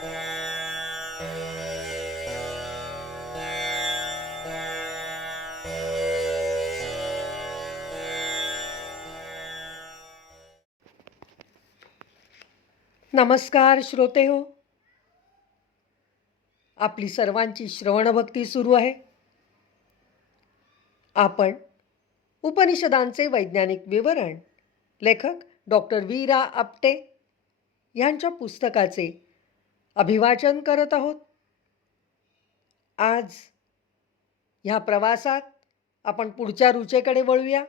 नमस्कार श्रोते हो. आपली सर्वांची श्रवणभक्ती सुरू आहे. आपण उपनिषदांचे वैज्ञानिक विवरण लेखक डॉक्टर वीरा आपटे यांच्या पुस्तकाचे अभिवाचन करत आहोत. आज ह्या प्रवासात आपण पुढच्या रुचेकडे वळूया.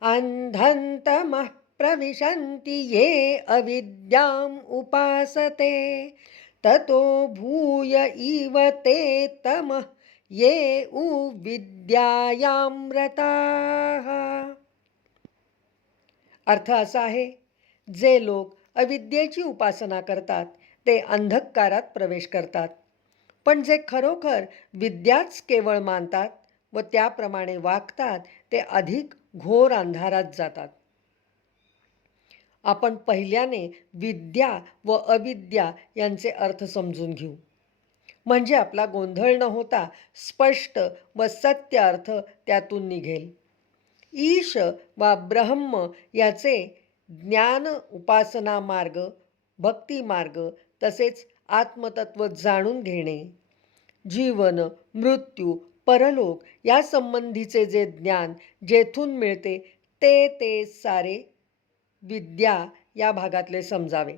अंधंतमः प्रविशन्ति ये अविद्याम् उपासते ततो भूय इव ते तमः ये उविद्यायाम्रताः अर्थ असा आहे जे लोक अविद्येची उपासना करतात ते अंधकारात प्रवेश करतात. पण जे खरोखर विद्याच केवळ मानतात व त्याप्रमाणे वागतात ते अधिक घोर अंधारात जातात. आपण पहिल्याने विद्या व अविद्या यांचे अर्थ समजून घेऊ. म्हणजे आपला गोंधळ न होता स्पष्ट व सत्य अर्थ त्यातून निघेल. ईश वा ब्रह्म याचे ज्ञान उपासना मार्ग भक्ती मार्ग तसेच आत्मतत्व जाणून घेणे. जीवन मृत्यू परलोक या संबंधीचे जे ज्ञान जेथून मिळते ते ते सारे विद्या या भागातले समजावे.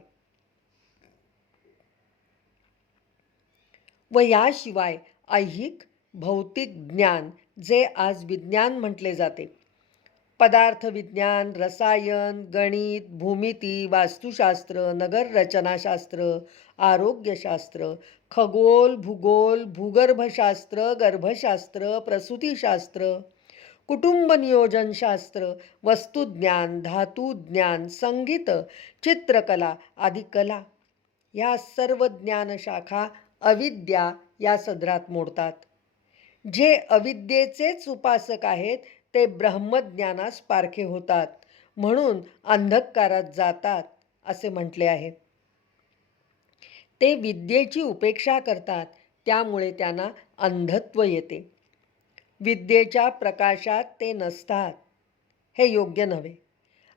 व याशिवाय ऐहिक भौतिक ज्ञान जे आज विज्ञान म्हटले जाते पदार्थ विज्ञान रसायन गणित भूमिती वास्तुशास्त्र नगर रचनाशास्त्र आरोग्यशास्त्र खगोल भूगोल भूगर्भशास्त्र गर्भशास्त्र प्रसूतीशास्त्र कुटुंब नियोजनशास्त्र वस्तुज्ञान धातुज्ञान संगीत चित्रकला आदी कला. या सर्व ज्ञानशाखा अविद्या या सदरात मोडतात. जे अविद्येचेच उपासक आहेत ते ब्रह्मज्ञानास पारखे होतात. म्हणून अंधकारात जातात असे म्हटले आहे. ते विद्येची उपेक्षा करतात त्यामुळे त्यांना अंधत्व येते. विद्येच्या प्रकाशात ते नसतात हे योग्य नव्हे.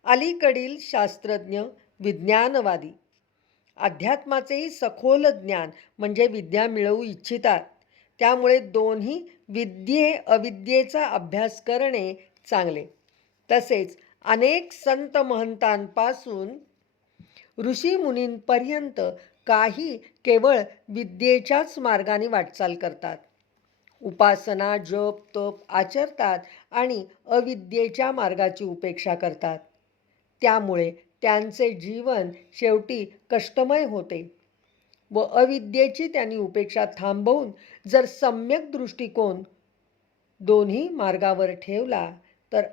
अलीकडील शास्त्रज्ञ विज्ञानवादी अध्यात्माचेही सखोल ज्ञान म्हणजे विद्या मिळवू इच्छितात. त्यामुळे दोन्ही विद्ये अविद्येचा अभ्यास करणे चांगले. तसेच अनेक संत महंतांपासून ऋषीमुनींपर्यंत काही केवळ विद्येच्याच मार्गाने वाटचाल करतात. उपासना जप तप आचरतात आणि अविद्येच्या मार्गाची उपेक्षा करतात. त्यामुळे त्यांचे जीवन शेवटी कष्टमय होते. व अविद्येची त्यांनी उपेक्षा थांबवून जर सम्यक दृष्टिकोन दोन्ही मार्गावर ठेवला तर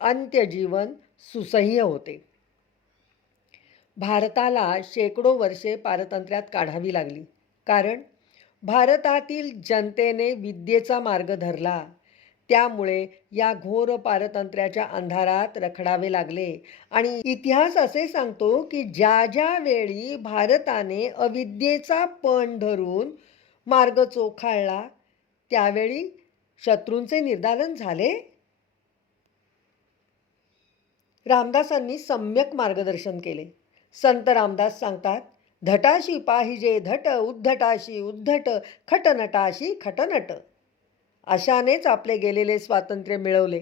अंत्यजीवन सुसह्य होते. भारताला शेकडो वर्षे पारतंत्र्यात काढावी लागली. कारण भारतातील जनतेने विद्येचा मार्ग धरला. त्यामुळे या घोर पारतंत्र्याच्या अंधारात रखडावे लागले. आणि इतिहास असे सांगतो की ज्या ज्या वेळी भारताने अविद्येचा पण धरून मार्ग चोखाळला त्यावेळी शत्रूंचे निर्दालन झाले. रामदासांनी सम्यक मार्गदर्शन केले. संत रामदास सांगतात धटाशी पाहिजे धट उद्धटाशी उद्धट खटनटाशी खटनट. अशानेच आपले गेलेले स्वातंत्र्य मिळवले.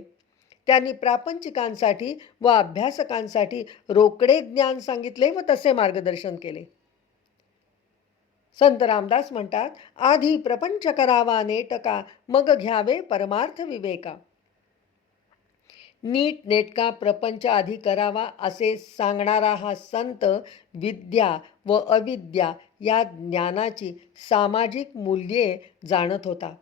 त्यांनी प्रापंचिकांसाठी व अभ्यासकांसाठी रोकडे ज्ञान सांगितले व तसे मार्गदर्शन केले. संत रामदास म्हणतात आधी प्रपंच करावा नेटका मग घ्यावे परमार्थ विवेका. नीट नेटका प्रपंच आधी करावा असे सांगणारा हा संत विद्या व अविद्या या ज्ञानाची सामाजिक मूल्ये जाणत होता.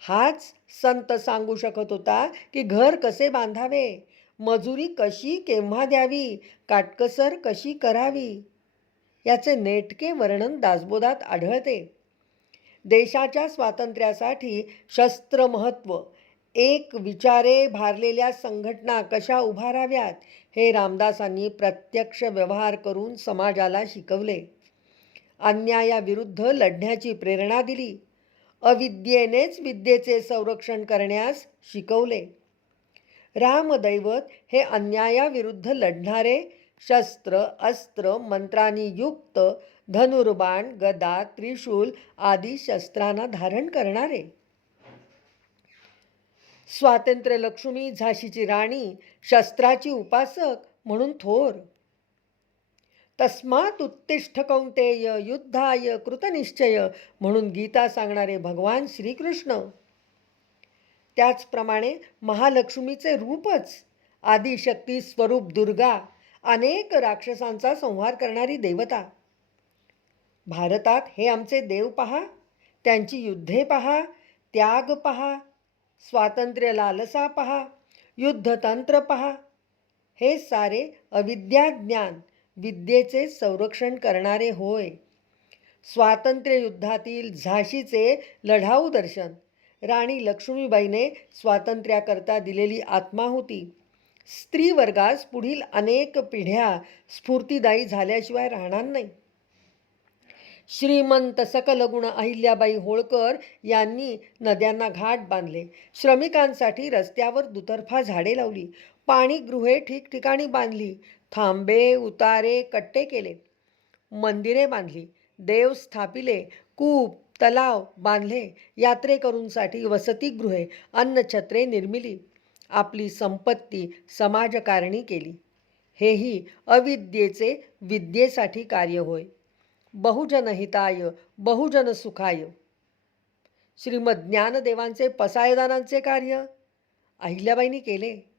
हाच संत सांगू शकत होता की घर कसे बांधावे? मजुरी कशी केव्हा द्यावी? काटकसर कशी करावी? याचे नेटके वर्णन दासबोधात आढळते. देशाच्या स्वातंत्र्यासाठी शस्त्र महत्त्व एक विचारे भारलेल्या संघटना कशा उभाराव्यात हे रामदासांनी प्रत्यक्ष व्यवहार करून समाजाला शिकवले. अन्यायाविरुद्ध लढण्याची प्रेरणा दिली. अविद्येनेच विद्येचे संरक्षण करण्यास शिकवले. रामदैवत हे अन्यायाविरुद्ध लढणारे शस्त्र अस्त्र मंत्रांनी युक्त धनुर्बाण गदा त्रिशूल आदी शस्त्रांना धारण करणारे. स्वातंत्र्य लक्ष्मी झाशीची राणी शस्त्राची उपासक म्हणून थोर. तस्मात उत्तिष्ठ कौंतेय युद्धाय कृतनिश्चय म्हणून गीता सांगणारे भगवान श्रीकृष्ण. त्याचप्रमाणे महालक्ष्मीचे रूपच आदिशक्ती स्वरूप दुर्गा अनेक राक्षसांचा संहार करणारी देवता. भारतात हे आमचे देव पहा त्यांची युद्धे पहा त्याग पहा स्वातंत्र्य लालसा पहा युद्धतंत्र पहा हे सारे अविद्या ज्ञान विद्येचे संरक्षण करणारे होय. स्वातंत्र्य युद्धातील झाशीचे लढाऊ दर्शन. राणी लक्ष्मीबाईने स्वातंत्र्याकरता दिलेली आत्माहुती स्त्री वर्गास पुढील अनेक पिढ्या स्फूर्तिदायी झाल्याशिवाय राहणार नाही. श्रीमंत सकल गुण अहिल्याबाई होळकर यांनी नद्यांना घाट बांधले. श्रमिकांसाठी रस्त्यावर दुतर्फा झाडे लावली. पाणीगृहे ठिकठिकाणी बांधली. थांबे उतारे कट्टे केले. मंदिरे बांधली देव स्थापिले कूप तलाव बांधले यात्रेकरूंसाठी वसतिगृहे अन्नछत्रे निर्मिली. आपली संपत्ती समाजकारणी केली. हेही अविद्येचे विद्येसाठी कार्य होय. बहुजनहिताय बहुजनसुखाय. बहुजन सुखाय श्रीमद ज्ञानदेवांचे पसायदानांचे कार्य. अहिल्याबाईंनी केले.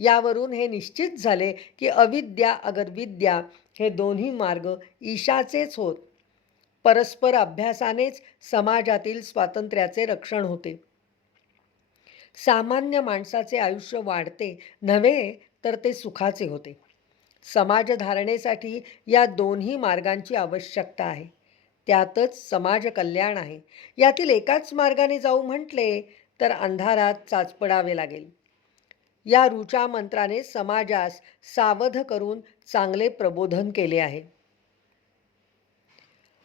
यावरून हे निश्चित झाले की अविद्या अगर विद्या हे दोन्ही मार्ग ईशाचेच होत. परस्पर अभ्यासानेच समाजातील स्वातंत्र्याचे रक्षण होते. सामान्य माणसाचे आयुष्य वाढते नव्हे तर ते सुखाचे होते. समाजधारणेसाठी या दोन्ही मार्गांची आवश्यकता आहे. त्यातच समाज कल्याण आहे. यातील एकाच मार्गाने जाऊ म्हटले तर अंधारात चाचपडावे लागेल. या ऋचा मंत्राने समाजास सावध करून चांगले प्रबोधन केले आहे.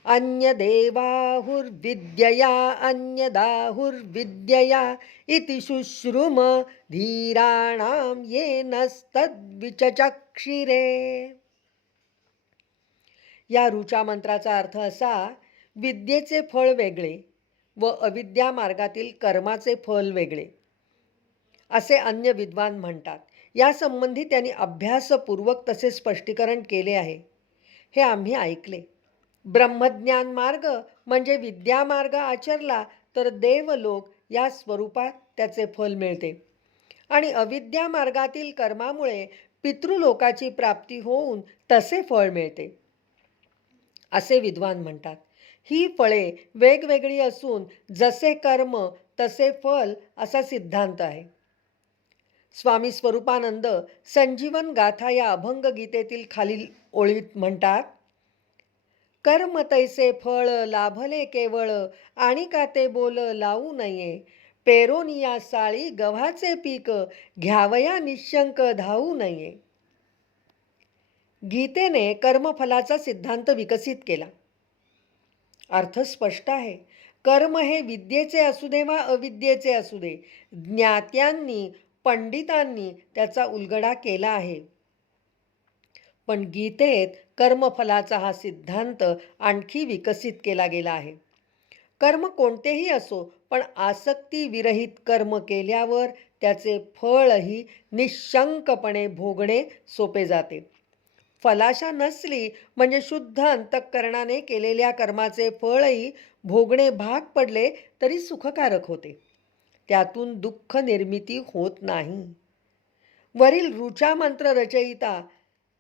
अन्यदेवाहुर्विद्यया अन्यदाहुर्विद्यया इति शुश्रुम धीराणां येनस्तद्विचचक्षिरे या ऋचा मंत्राचा अर्थ असा विद्येचे फळ वेगळे व अविद्या मार्गातील कर्माचे फल वेगळे. असे अन्य विद्वान म्हणतात. यासंबंधी त्यांनी अभ्यासपूर्वक तसे स्पष्टीकरण केले आहे. हे आम्ही ऐकले. ब्रह्मज्ञान मार्ग म्हणजे विद्यामार्ग आचरला तर देवलोक या स्वरूपात त्याचे फल मिळते. आणि अविद्या मार्गातील कर्मामुळे पितृलोकाची प्राप्ती होऊन तसे फळ मिळते. असे विद्वान म्हणतात. ही फळे वेगवेगळी असून जसे कर्म तसे फल असा सिद्धांत आहे. स्वामी स्वरूपानंद संजीवन गाथा या अभंग गीतेतील खालील ओळीत म्हणतात कर्म तैसे फळ लाभले केवळ आणि का ते बोल लावू नये? पेरोनिया साळी गव्हाचे पीक घ्यावया निशंक धावू नये. गीतेने कर्मफलाचा सिद्धांत विकसित केला. अर्थ स्पष्ट आहे. कर्म हे विद्येचे असू दे वा अविद्येचे असू दे ज्ञात्यांनी पंडितांनी त्याचा उलगडा केला आहे. पण गीतेत कर्मफलाचा हा सिद्धांत आणखी विकसित केला गेला आहे. कर्म कोणतेही असो पण आसक्तीविरहित कर्म केल्यावर त्याचे फळही निशंकपणे भोगणे सोपे जाते. फलाशा नसली म्हणजे शुद्ध अंतःकरणाने केलेल्या कर्माचे फळही भोगणे भाग पडले तरी सुखकारक होते. त्यातून दुःख निर्मिती होत नाही. वरील ऋचा मंत्र रचयिता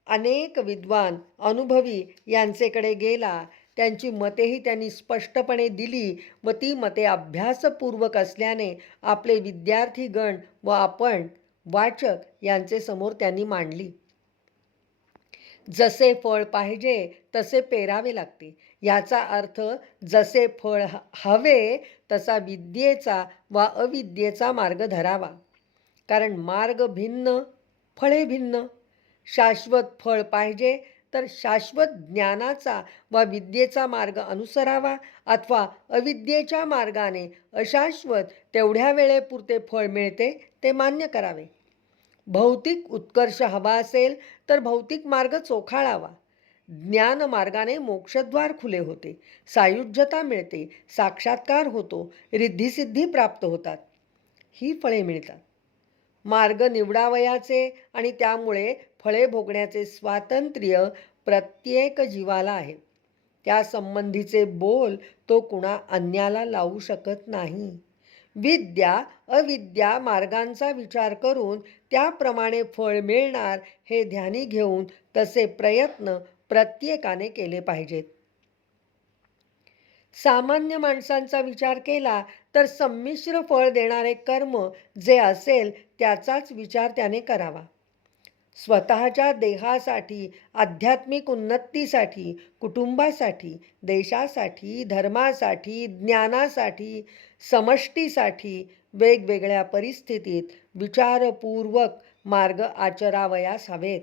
अनेक विद्वान अनुभवी यांचेकडे गेला. त्यांची मतेही त्यांनी स्पष्टपणे दिली व ती मते अभ्यासपूर्वक असल्याने आपले विद्यार्थीगण व आपण वाचक यांचे समोर त्यांनी मांडली. जसे फळ पाहिजे तसे पेरावे लागते. याचा अर्थ जसे फळ हवे तसा विद्येचा वा अविद्येचा मार्ग धरावा. कारण मार्ग भिन्न फळे भिन्न. शाश्वत फळ पाहिजे तर शाश्वत ज्ञानाचा वा विद्येचा मार्ग अनुसरावा अथवा अविद्येच्या मार्गाने अशाश्वत तेवढ्या वेळेपुरते फळ मिळते ते मान्य करावे. भौतिक उत्कर्ष हवा असेल तर भौतिक मार्ग चोखाळावा. ज्ञान मार्गाने मोक्षद्वार खुले होते. सायुज्यता मिळते साक्षात्कार होतो रिद्धिसिद्धी प्राप्त होतात. ही फळे मिळतात. मार्ग निवडावयाचे आणि त्यामुळे फळे भोगण्याचे स्वातंत्र्य प्रत्येक जीवाला आहे. त्या संबंधीचे बोल तो कुणा अन्याला लावू शकत नाही. विद्या अविद्या मार्गांचा विचार करून त्याप्रमाणे फळ मिळणार हे ध्यानी घेऊन तसे प्रयत्न प्रत्येकाने केले पाहिजेत. सामान्य माणसांचा विचार केला तर संमिश्र फळ देणारे कर्म जे असेल त्याचाच विचार त्याने करावा. स्वतःच्या देहासाठी आध्यात्मिक उन्नतीसाठी कुटुंबासाठी देशासाठी धर्मासाठी ज्ञानासाठी समष्टीसाठी वेगवेगळ्या परिस्थितीत विचारपूर्वक मार्ग आचरावयास हवेत.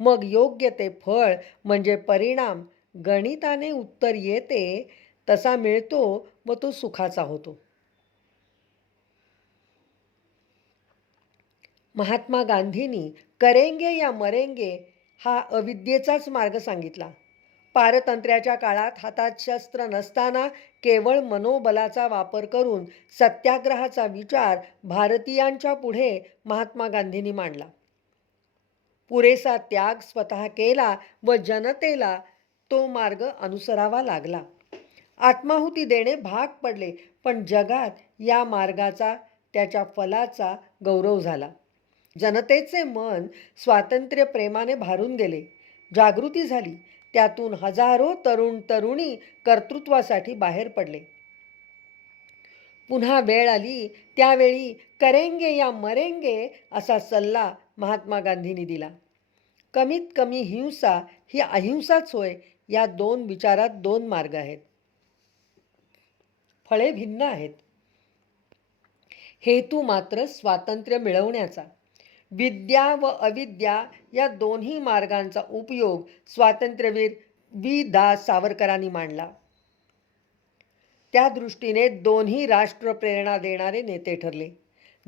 मग योग्य ते फळ म्हणजे परिणाम गणिताने उत्तर येते तसा मिळतो व तो सुखाचा होतो. महात्मा गांधींनी करेंगे या मरेंगे हा अविद्येचाच मार्ग सांगितला. पारतंत्र्याच्या काळात हातात शस्त्र नसताना केवळ मनोबलाचा वापर करून सत्याग्रहाचा विचार भारतीयांच्या पुढे महात्मा गांधींनी मांडला. पुरेसा त्याग स्वतः केला व जनतेला तो मार्ग अनुसरावा लागला. आत्माहुती देणे भाग पडले पण जगात या मार्गाचा त्याच्या फलाचा गौरव झाला. जनतेचे मन स्वातंत्र्य प्रेमाने भारून गेले. जागृती झाली. त्यातून हजारो तरुण तरुणी कर्तृत्वासाठी बाहेर पडले. पुन्हा वेळ आली. त्यावेळी करेंगे या मरेंगे असा सल्ला महात्मा गांधींनी दिला. कमीत कमी हिंसा ही अहिंसाच होय या दोन विचारात दोन मार्ग आहेत. फळे भिन्न आहेत. हेतू मात्र स्वातंत्र्य मिळवण्याचा. विद्या व अविद्या या दोन्ही मार्गांचा उपयोग स्वातंत्र्यवीर वी दा. सावरकरांनी मांडला. त्या दृष्टीने दोन्ही राष्ट्र प्रेरणा देणारे नेते ठरले.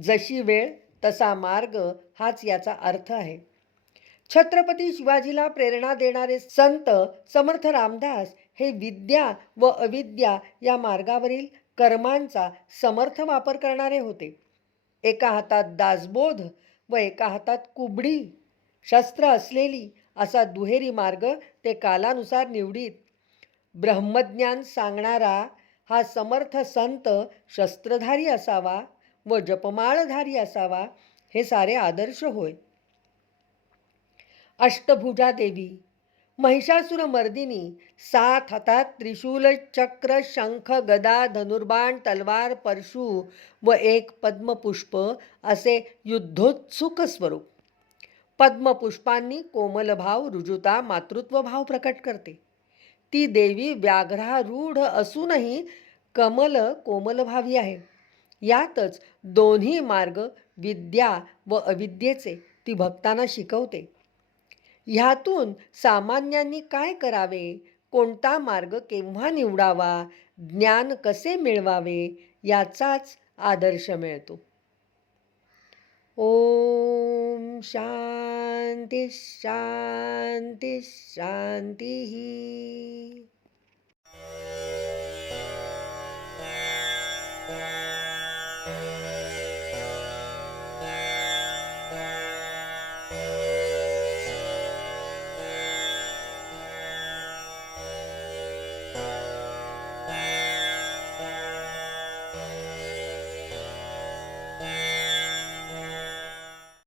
जशी वेळ तसा मार्ग हाच याचा अर्थ आहे. छत्रपती शिवाजीला प्रेरणा देणारे संत समर्थ रामदास हे विद्या व अविद्या या मार्गावरील कर्मांचा समर्थ वापर करणारे होते. एका हातात दासबोध व एका हातात कुबडी शस्त्र असलेली असा दुहेरी मार्ग ते कालानुसार निवडीत. ब्रह्मज्ञान सांगणारा हा समर्थ संत शस्त्रधारी असावा व जपमाळधारी असावा हे सारे आदर्श होय. अष्टभुजा देवी महिषासुर मर्दिनी सात हातात त्रिशूल चक्र शंख गदा धनुर्बाण तलवार परशु व एक पद्मपुष्प असे युद्धोत्सुक स्वरूप. पद्मपुष्पांनी कोमलभाव रुजुता मातृत्व भाव प्रकट करते. ती देवी व्याघ्रारूढ असूनही कमल कोमलभावी आहे. यातच दोन्ही मार्ग विद्या व अविद्येचे ती भक्तांना शिकवते. ह्यातून सामान्यांनी काय करावे? कोणता मार्ग केव्हा निवडावा? ज्ञान कसे मिळवावे? याचाच आदर्श मिळतो. ओम शांती शांती शांती